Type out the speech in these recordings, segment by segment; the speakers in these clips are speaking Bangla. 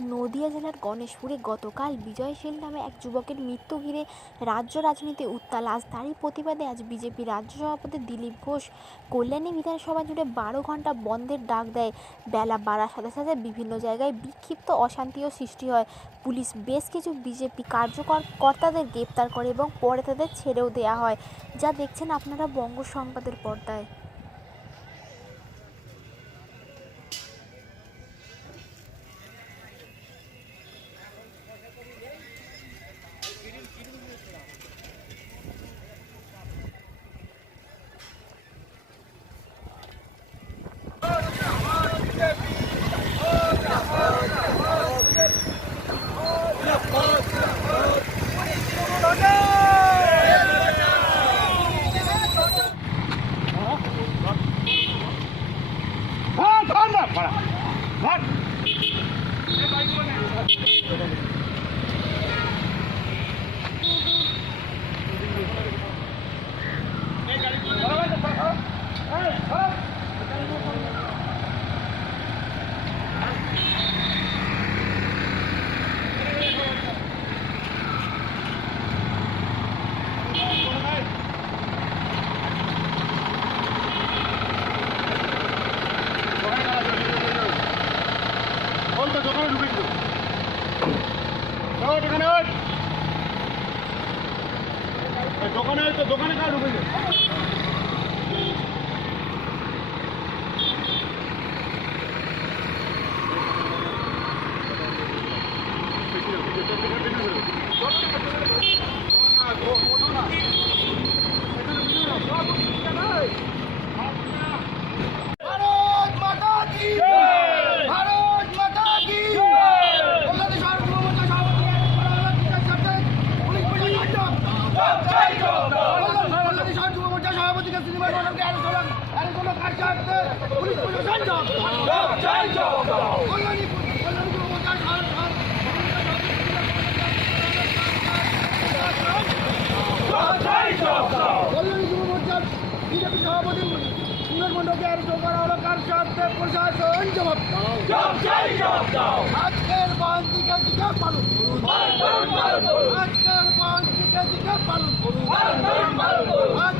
নদিয়া জেলার গণেশপুরে গতকাল বিজয় বিজয়শীল নামে এক যুবকের মৃত্যু ঘিরে রাজ্য রাজনীতি উত্তাল। আজ তারই প্রতিবাদে আজ বিজেপি রাজ্য সভাপতি দিলীপ ঘোষ কল্যাণী বিধানসভা জুড়ে বারো ঘণ্টা বন্ধের ডাক দেয়। বেলা বাড়ার সাথে সাথে বিভিন্ন জায়গায় বিক্ষিপ্ত অশান্তিও সৃষ্টি হয়। পুলিশ বেশ কিছু বিজেপি কার্যকর কর্তাদের গ্রেপ্তার করে এবং পরে তাদের ছেড়েও দেওয়া হয়। যা দেখছেন আপনারা বঙ্গ সংবাদের পর্দায়। ほら。ほら。ওই দোকানে তো দোকানে কার ঢুকে দিল ভারত মাতা কি ভারত মাতা কি কল্যাণী সার্বভৌমত্ব সভাপতি পুলিশ প্রশাসন কল্যাণী সার্বভৌমত্ব সভাপতিকে সিনেমার মানবকে আরও সবাই আরও কোনো কাজ করতে পুলিশ প্রশাসন কল্যাণী কল্যাণী সার্বভৌমত্ব কল্যাণী যুব মোর্চার বিজেপি সভাপতি সুন্দর মণ্ডলকে আরও করা হলো কার স্বার্থে? প্রশাসন জবাব দাও। আজকের বান্তিকে দিকে পালন করুন। আজকের বান্তিকে দিকে পালন করুন। আজকের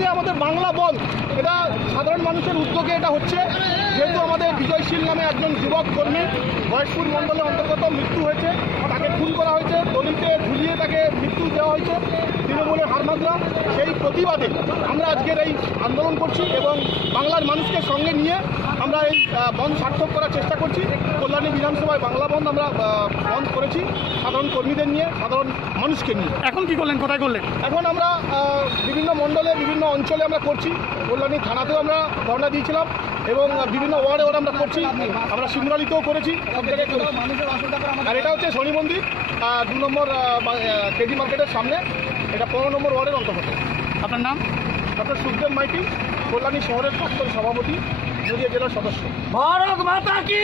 যে আমাদের বাংলা বল, এটা সাধারণ মানুষের উদ্যোগে এটা হচ্ছে। যেহেতু আমাদের বিজয়শীল নামে একজন যুবক কর্মী, বয়সপুর মণ্ডলের অন্তর্গত মৃত্যু হয়েছে, তাকে খুন করা হয়েছে, দলিতে ঝুলিয়ে তাকে মৃত্যু দেওয়া হয়েছে। তৃণমূলের হারমাদরা সেই প্রতিবাদে আমরা আজকের এই আন্দোলন করছি এবং বাংলার মানুষকে সঙ্গে নিয়ে আমরা এই বন্ধ সার্থক করার চেষ্টা করছি। কল্যাণী বিধানসভায় বাংলা বন্ধ আমরা বন্ধ করেছি সাধারণ কর্মীদের নিয়ে সাধারণ মানুষকে নিয়ে। এখন কি করলেন? কোথায় করলেন? এখন আমরা বিভিন্ন মণ্ডলে বিভিন্ন অঞ্চলে আমরা করছি। কল্যাণী থানাতেও আমরা ধর্ণা দিয়েছিলাম। এবং বিভিন্ন ওয়ার্ডে ওয়ার্ড আমরা করছি। আমরা সিমরালিতেও করেছি। সব জায়গায় আর এটা হচ্ছে শনি মন্দির দু নম্বর কেডি মার্কেটের সামনে। এটা পনেরো নম্বর ওয়ার্ডের অন্তর্গত। আপনার নাম? ডক্টর সুখদেব মাইতি কল্যাণী শহরের প্রাক্তন সভাপতি নদীয়া জেলার সদস্য। ভারত মাতা কি